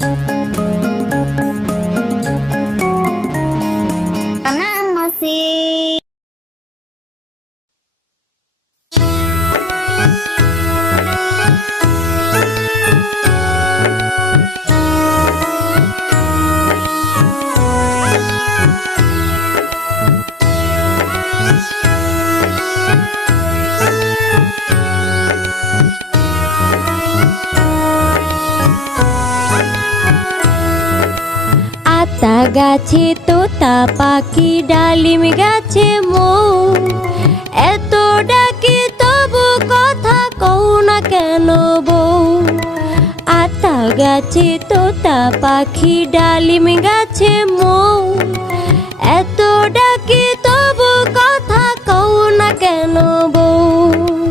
আতা গাছে তোতা পাখি, ডালিম গাছে মৌ, এত ডাকি তবু কথা কও না কেন বউ। আতা গাছে তোতা পাখি, ডালিম গাছে মৌ, এত ডাকি তবু কথা কও না কেন বউ।